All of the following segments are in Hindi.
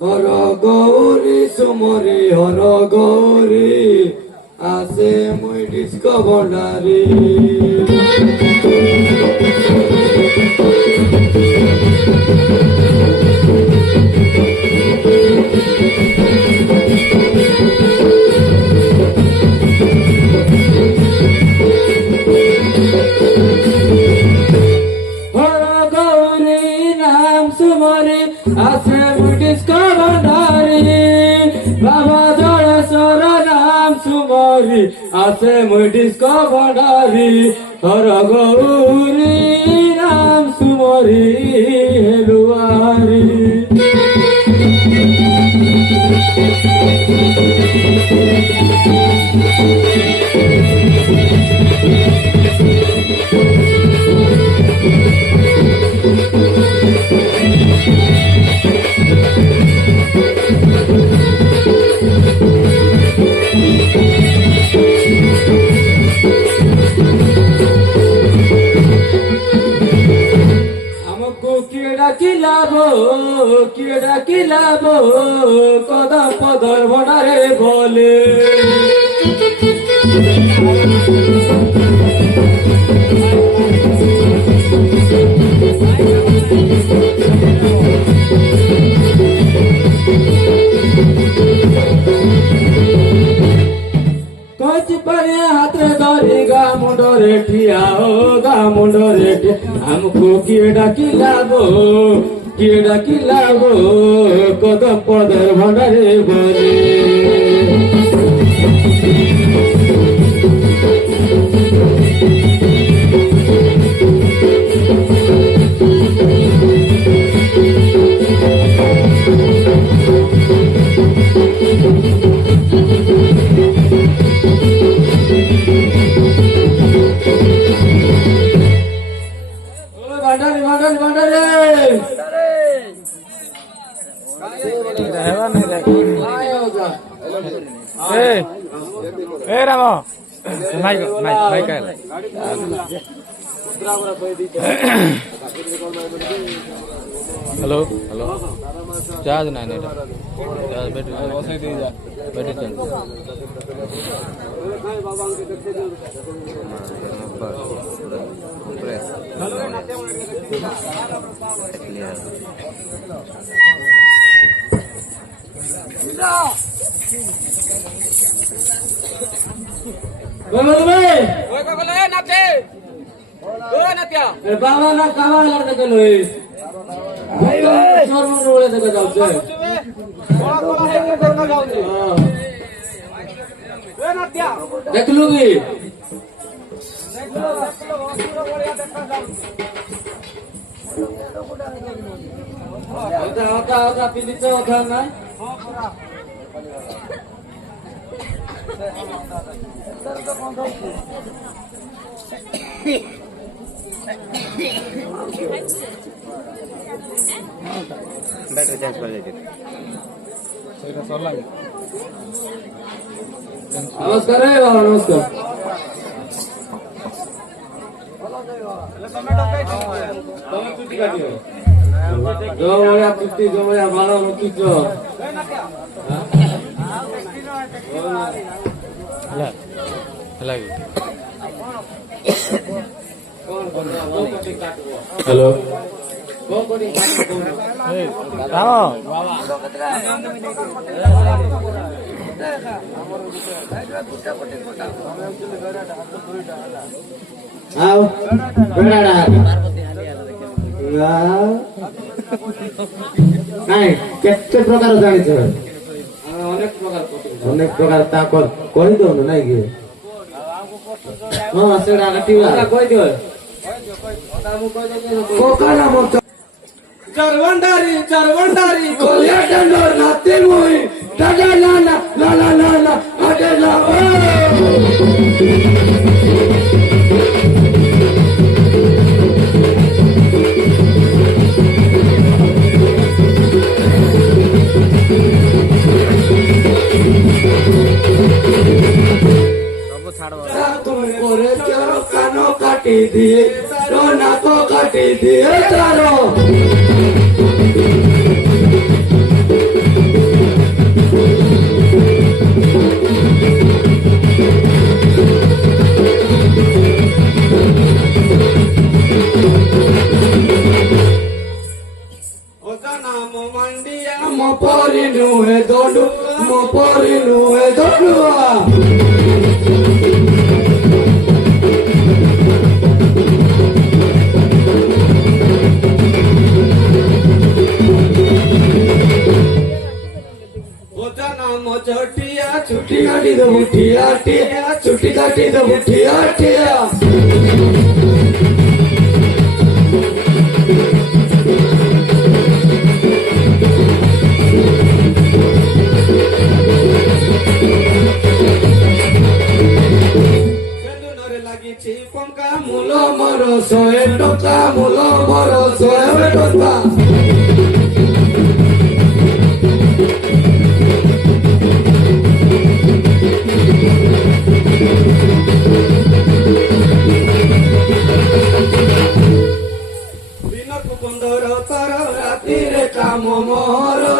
হর গৌরী সুমরি হর গৌরী আসে মুই ডিসকভারি সুমরি আছে মুই ডিসকভারি বাবা জড়েশ্বর নাম সুমরি আছে মুই ডিসকভারি হর গৌরী নাম সুমরি হেলুয়ারি কিড়া কিলাব কদম পদর ভনারে বলে কচি পরে হাতে ধরি গা মুন্ডরে ঠিয়া ও গা মুন্ডরে ঠিয়া আমকো কিড়া কিলাব কদম পদর ভনারে বলে हेलो हेलो चार्ज नहीं बैटरी बाबा ना कावा लड़का के लोई शोर में रोले तक जाउछे देख लूगी होता पिलिच होता ना बैटरी चार्ज कर देते नमस्कार है बाबा नमस्कार जो मोया कुत्ती जो मोया बालो रोटी जो हेलो ଆଉ ବେଡ଼ାଟା ନାଇଁ କେତେ ପ୍ରକାର ଜାଣିଛ ଅନେକ ପ୍ରକାର ତା କହିଦଉନ ନାଇଁ କି ହଁ ସେଟା କହିଦିଅ Jarwandari, Kolia Dandor, nothing moving. Da da la la la la la la, da la तुमको रे क्यों कानो काटी दिए, रो नाको काटी दिए चारो. Mo pori nuhe dodu. Ota namo chotiya, chutti kati do buthiya, chutti kati do buthiya. Mulo moro soe toka, mulo moro soe toka. Bina kukondoro taro, ratire kamo moro.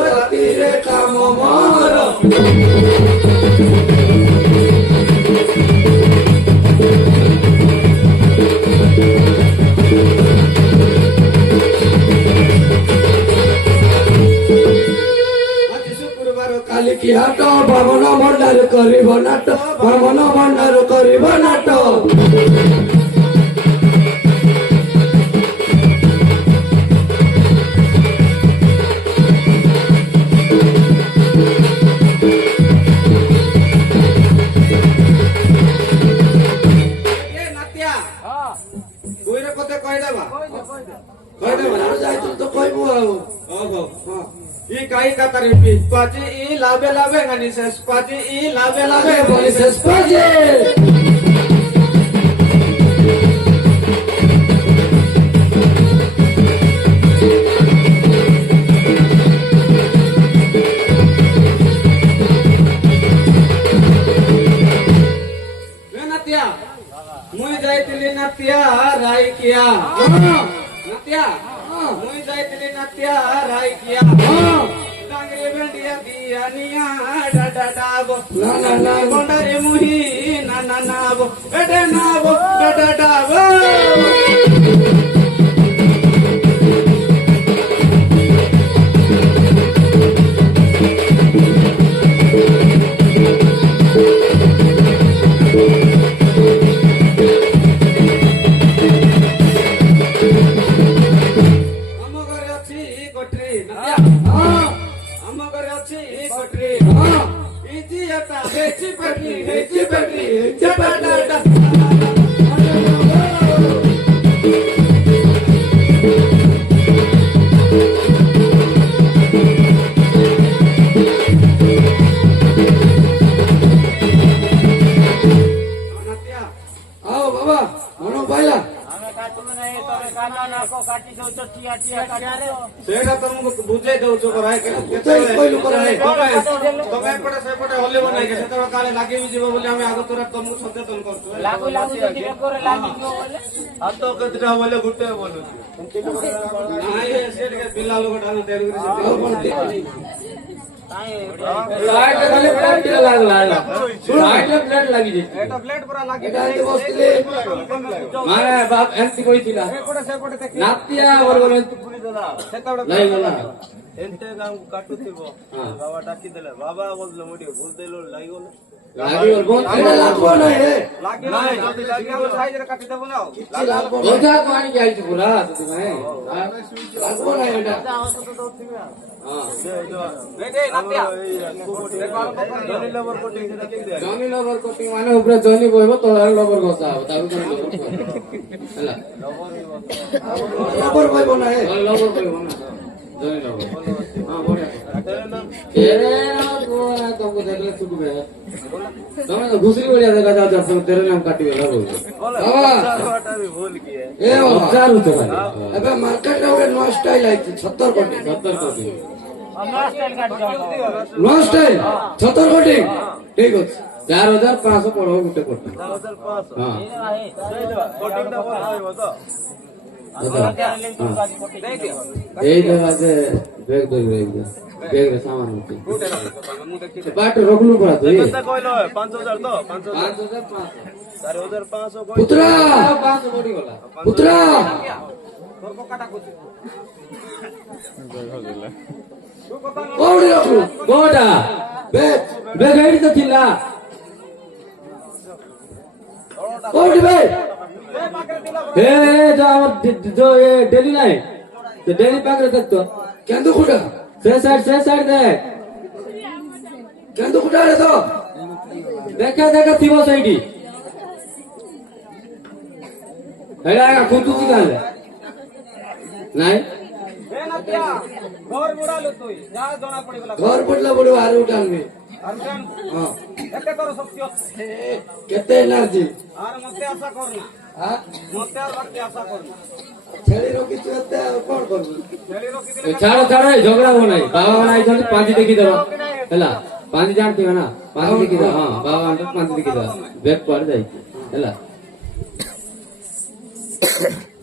काली की हाट बामन भंडार करिब नाट बामन भंडार करिब नाट Ikai kata repeat, spaji I labe ngani se spaji I labe boli se spaji. Natia, mui jaitili natia rai kia. Natia. Mui jaitili natia rai kia. Dangri bendia diania da da da bo. Na bondari muhi na bo. Ede na bo da da da bo. ସେଇଟା ତମକୁ ବୁଝେଇ ଦଉଛୁ ତମେ ଏପଟେ ସେପଟେ ହଲିବ ନାଇଁ ସେତେବେଳେ କାଳେ ଲାଗି ଯିବ ବୋଲି ଆମେ ଆଗ ତୋରା ତମକୁ ସଚେତନ କରୁଛୁ ହାତ କେତେଟା ବୋଲେ ଗୋଟେ ବୋଲୁଛୁ ନାଇଁ ସେ ଟିକେ ପିଲା ଲୋକଟା ଏତେ ଗାଁକୁ କାଟୁଥିବ ବାବା ଡାକି ଦେଲେ ବାବା କହୁଥିଲେ ମୁଁ ଟିକେ ଭୁଲ ଦେଲୁ ଲାଗିଗଲେ ଲାଗିବ ବହୁତ ଏଇଟା ଲାଭ ନାହିଁ ରେ ନାଇଁ ଯଦି ଲାଗିବ ସାଇଜରେ କାଟିଦେବ ନା ଆଉ କିଛି ଲାଭ ନାହିଁ ଅଜା କୁ ଆଣିକି ଆଇଛୁ ପୁରା ସେଥିପାଇଁ ଲାଭ ନାହିଁ ଏଇଟା ଜନି ଲେବର କୋଟି ସେଟା କେମିତି ଆସିବ? ଜନି ଲବର କୋଟିଂ ମାନେ ଉପରେ ଜନି ବହିବ ତଳେ ଲବର ଘଷା ହବ ତାକୁ ଜନି ଲବର ହେଲା ଖବର ପାଇବ ନାହିଁ ଲବର କହିବ ନା ଜନି ଲବର ହଁ ବଢିଆ तुमको देखले छुट गए तुम तो घुसरी बढ़िया देखा जाओ जब तेरे नाम काटी वाला बोल भी भूल किए ଏ ବାବା, हजार रुपए भाई ଏବେ ମାର୍କେଟରେ ଗୋଟେ ନୂଆ ଷ୍ଟାଇଲ ଆଇଛି 70 କୋଟି 70 कोटी ନୂଆ ଷ୍ଟାଇଲ 70 କୋଟି ଠିକ ଅଛି 4500 पड़ो गुटे कोटी 4500 हां କୋଟିଟା ଭଲ ରହିବ ତ यही तो बात है बैग दो बैग रे सामान होती बाट रोकलू पड़ा तो ये କେତେ କହିଲ 5000 ତ 5000 4500 କହିଲ ପୁତ୍ରା 500 बॉडी गला ପୁତ୍ରା କୋଉଠି ରଖିଲୁ कोटा ବେଗ बैग एडी तो थिला କୋଉଠି ବେ ए जो हमर जो ये डेली नहीं तो डेली पैक रे तो କେନ୍ଦୁ କୁଟା से साइड दे କେନ୍ଦୁ କୁଟା ରେ ତ देखा देखा थिबो सैडी हेला खुंतुची काले नहीं ଘର ବୁଡାଲୁ ତୁଇ ଯାହା ଜଣା ପଡିଗଲା ଘର ପଡିଲା ପଡିବ ଆରୁ ଉଠା ଆଣିବି ଆର୍ଜେନ୍ ହଁ ଏତେ ତୋର ଶକ୍ତି ଅଛି କେତେ ଏନର୍ଜି ଆର ମତେ ଆଶା କରନା ମତେ আর ବାକି ଆଶା କରନା ଛେଳି ରଖିଛୁ ଏତେ ଆଉ କଣ କରିବୁ ଛେଳି ରଖିଥିଲେ छाड़ो छाड़ो ये झगड़ा हो नहीं बाबा बनाई छो पांच देखी दो हेला पांच जानती हो ना पांच देखी दो हां बाबा अंदर पांच देखी दो बैग पड़ जाई हेला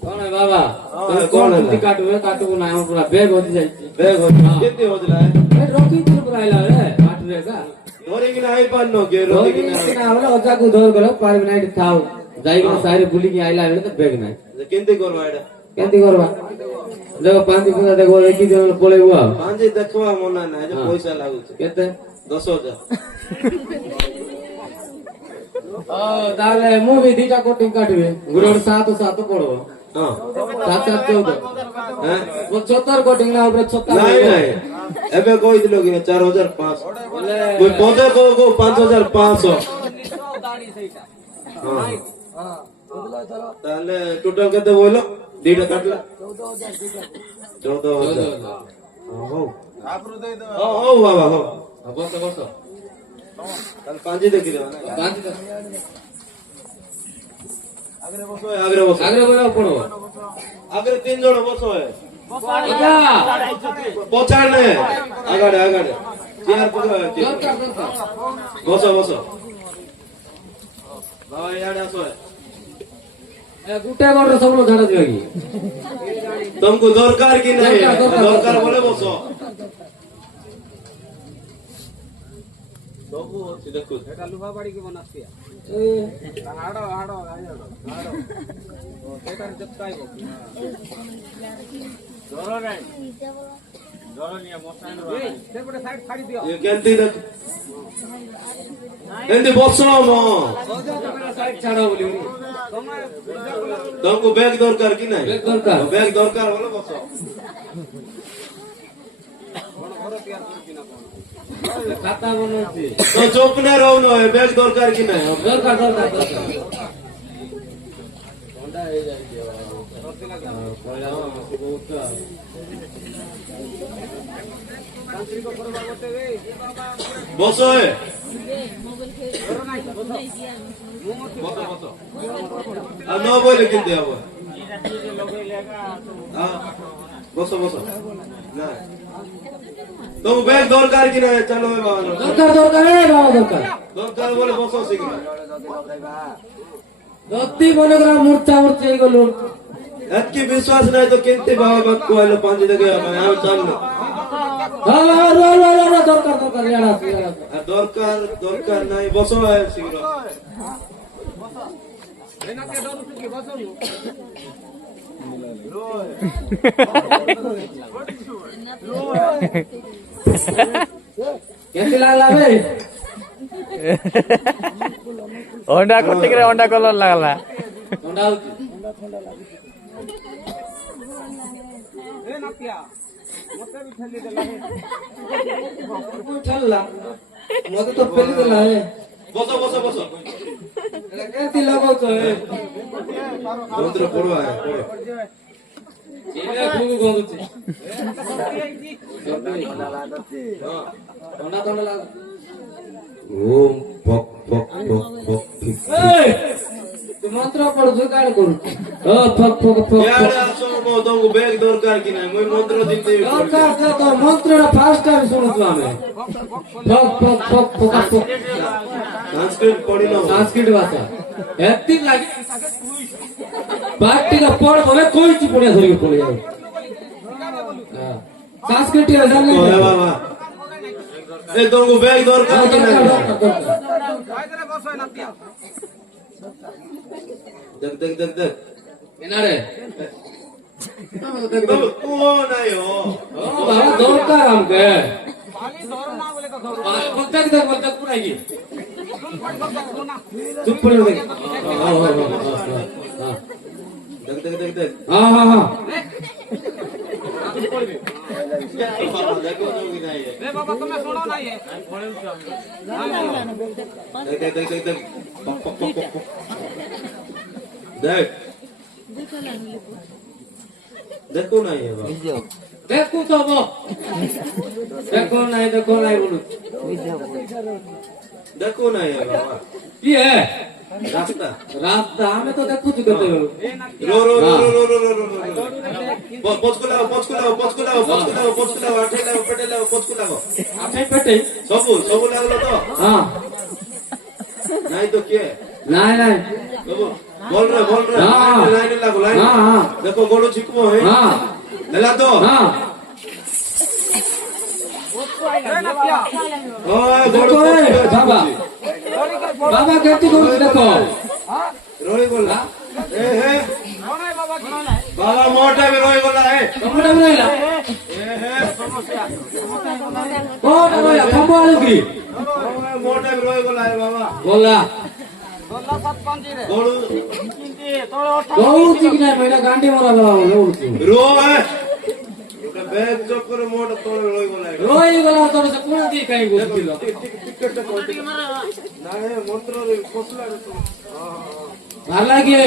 कौन है बाबा हाँ, कौन कौन है? है काटू ना हम पूरा बैग होती जाई ବେଗ हाँ। କେତେ ହଉଥିଲା ए रोकी तुर पर आइला रे काट रेगा ଧରିକି ନା ଆଇ ପାରୁନ କି रोकी ରଖିକି ନା ना होला अजा को धर गलो पार नाइट थाउ जाई को सारे बुली की आइला बेले तो बैग नहीं କେମିତି କରବା ଏଇଟା केंती करबा देखो पांच पूजा देखो देखी जन पळे हुआ ପାଞ୍ଚ ଦେଖିବା ମନା ନାହିଁ ଯେ ପଇସା ଲାଗୁଛି केते 10,000 ओ ताले मु भी दीटा कोटिंग काटबे गुरे 7 पड़ो ହଁ 7 14 ହେଁ? वो 74 कोटिंग ना ऊपर 76 ନାଇଁ ନାଇଁ ଏବେ କହିଥିଲ କି 4,500 बोले ମୁଁ ପଦେ କହୁ 5,500 ହଁ ତାହେଲେ ଟୋଟାଲ କେତେ ବୋଇଲ ଦିଟା କାଟିଲା 14,000 ହଉ ଆପ୍ରୁ ଦେଇଦେବା ହଉ ବାବା ହଉ बस ତାହେଲେ ପାଞ୍ଚ ଦେଖିଦେବା ନା पांच ଆଗରେ ବସ ଆଗରେ ବସ आगे बोला पड़ो ଆଗରେ 3 ଜଣ ବସ अच्छा ପଛାଡ ନେ ଆଗାଡେ ଆଗାଡେ ଚେୟାର ପକଡ଼ ବସ ବସ ବାବା ଇଆଡେ ଆସ गुटे गोटे सब लोग झाड़ा दिया ତମକୁ ଦରକାର କି ନାହିଁ ଦରକାର, ଦରକାର ବୋଲେ ବସ ସବୁ ଅଛି ଦେଖୁ ଏଟା ଲୁହା ବାଡିକି ବନାସିଆ ହାଡ ହାଡ ହାଡ ସେଟାରେ ଯେତେ ଆଇବ ଜର ନାହିଁ ଜର ନିଆ ମଶାନ ସେପଟେ ସାଇଡ ଛାଡି ଦିଅ ଇଏ କେମିତି ଦେଖ ଏମିତି ବସ ମ साइड छाड़ा बोली ତମେ ତମକୁ ବ୍ୟାଗ ଦରକାର କି ନାହିଁ बैग दरकार ବ୍ୟାଗ ଦରକାର ବୋଲେ ବସ କଣ ଘର ତିଆରି କରୁଛି ନା କଣ खाता बनोती ତ ଚୁପ ନେ ରହୁନ ବ୍ୟାଗ ଦରକାର କି ନାହିଁ दरकार ठंडा हे जाई पहला बहुत ତାନ୍ତ୍ରିକ କରିବା ଗୋଟେ ବେ ବସ ଘର ନାହିଁ ବସ ବସ ଆଉ ନ ବୋଇଲେ କେମିତି ହବ ହଁ, ବସ ବସ ନା ତମକୁ ବ୍ୟାଗ ଦରକାର କି ନାହିଁ ଚାଲ ଏ ବାବା दरकार दरकार है बाबा दरकार ଦରକାର ବୋଲେ ବସ ଶୀଘ୍ର दत्ती मनोग्रा मूर्छा मूर्छा गलो ଏତକି ବିଶ୍ୱାସ ନାହିଁ ତ କେମିତି ବାବା ପାଖକୁ ଆଇଲ ପାଞ୍ଚ ଦେଖିବା ପାଇଁ ଆମେ ଚାଲୁ हां रो दरकार दरकार याडा ଦରକାର ଦରକାର ନାହିଁ ବସ ଏ ଶୀଘ୍ର ଏନା କେ ଡରୁଛୁ କି ବସୁ କେମିତି ଲାଗଲା ବେ ଅଣ୍ଡା କଟିକିରେ ଅଣ୍ଡା କଲର ଲାଗଲା। ଥଣ୍ଡା ହଉଛି ଏ ନାତିଆ ମତେ ବି ଠେଲି ଦେଲା ଚାଲିଲା ମତେ ତ ପେଲି ଦେଲା ହେ ବସ ବସ ବସ ଏଟା କେମିତି ଲଗାଉଛ ହେ ମନ୍ତ୍ର ପଢୁଆ ଏଇଟା ଖୁବ ଗନ୍ଧୁଛି ଥଣ୍ଡା ଥଣ୍ଡା ଲାଗୁଛି ଓମ୍ ଫକ୍ ଫକ୍ ଫକ୍ ଫକ୍ ଫିକ୍ ଏଇ, ତୁ ମନ୍ତ୍ର ପଢୁଛୁ କାଣ କରୁଛୁ ଫକ୍ ଫକ୍ ଫକ୍ ଇଆଡେ ଆସ ମୋ ତମକୁ ବ୍ୟାଗ ଦରକାର କି ନାହିଁ ମୁଇଁ ମନ୍ତ୍ର ଦେଇଦେବି ଦରକାର ଯେ ତ ମନ୍ତ୍ରଟା ଫାଷ୍ଟ ଟାଇମ୍ ଶୁଣୁଛୁ ଆମେ ଫକ୍ ଫକ୍ ଫକ୍ ଫକ୍ ଫକ୍ ସଂସ୍କୃତ ପଢିନ ସଂସ୍କୃତ ଭାଷା ଏତିକି ଲାଗି ପାଟିକା ପଢ ବୋଲେ କହିଛି ପଢିଆ ଧରିକି ପଳେଇ ଯାଉ ସଂସ୍କୃତ ଜାଣିଲେ ହେ ବାବା ଏ ତମକୁ ବ୍ୟାଗ ଦରକାର କି ନାହିଁ ଭାଇରେ ବସ ଏ ନାତିଆ देख देख देख देख ଏନାରେ तुम तू हो नहीं हो ବାବା ଦରକାର ଆମକେ ଖାଲି ଧର ନା ବୋଲେ ତ ଧର ମତେ ଦେখ ମତେ ପୁରା କି ନା ଚୁପ ପଡି ଦେখ देख देख देख देख ହଁ ହଁ ହଁ देखो जो भी नहीं है ଏ ବାବା ତମେ ଶୁଣ ନାହିଁ देख देख देख देख देख पक पक पक पक देख देखो नहीं है बाबा ଦେଖୁ ସବୁ ଦେଖୁ ନାହିଁ ବୋଲୁ देखो नहीं है बाबा କିଏ रास्ता ରାସ୍ତା ଆମେ ତ ଦେଖୁଛୁ କେତେବେଳୁ रो रो रो रो रो रो रो रो पोचको लाओ पोचको लाओ पोचको लाओ पोचको लाओ पोचको लाओ आठे लाओ पेटे लाओ पोचको लाओ ଆଠେ ପେଟେ सबू सबू लागलो तो ହଁ नहीं तो क्या ନାଇଁ ନାଇଁ सबू बोल रहे हाँ। लाइन लागो लाइन हाँ, हाँ। देखो गोड़ो छिकमो है ହଁ हेला तो ହଁ ଏ ନାତିଆ ओए देखो गोड़ो ए, बाबा ବାବା କେମିତି କରୁଛୁ ଦେଖ रोई बोला ए हे ଶୁଣ ଏ ବାବା ଶୁଣ ନାହିଁ बाबा मोटा भी रोई बोला है ତମଟା ରହିଲା ए हे କୋଉଟା ରହିଲା ଖମ୍ବ ଆଳୁ କି ओए मोटा भी रोई बोला है बाबा ବୋଲା ଗଲା ସାତ ପାଞ୍ଚରେ गोड़ो କିନ୍ତି ତଳେ ଅଠା ଦୌଡୁଛି କି ନାହିଁ ଏଇଟା ଗାଣ୍ଡି ମରା ଦୌଡୁଛି रो है ଗୋଟେ ବ୍ୟାଗ ଚକ୍କର ମୋଟା ତଳେ ରୋଇ ବୋଲା है ରହିଗଲା ତୋର ସେ ପୁଣି ଦେଇ କାହିଁ ବସିଥିଲ ଟିକେଟ କଟି ନାଇଁ ମନ୍ତ୍ରରେ ପଶିଲା ଭଲ ଲାଗେ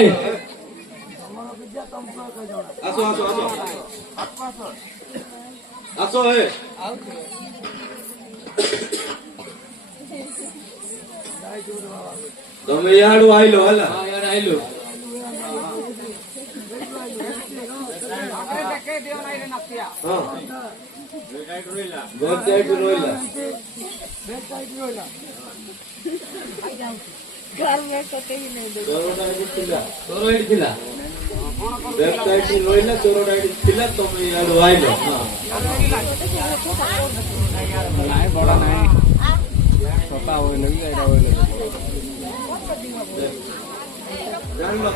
ଆସ ଆସ ଆସ ଆସ ହେ ତମେ ଇଆଡୁ ଆଇଲ ହେଲା ହଁ ଇଆଡେ ଆଇଲୁ ଦେଖେ ଦିଅ ନାହିଁ ରେ ନାତିଆ ହଁ ବ୍ୟାଗ ସାଇଡ୍ ରହିଲା ଚୋରଟା ଏଠି ଥିଲା ତୋର ଏଇଠି ଥିଲା ବ୍ୟାଗ ସାଇଡ୍ ରହିଲା ଚୋରଟା ଏଠି ଥିଲା ତମେ ଇଆଡୁ ଆଇଲ ନାଇଁ ବଡ ନାଇଁ ଛୋଟା ହଇଲେ ବି ଏଇଟା ହଇଲେ ଜାଣିଲ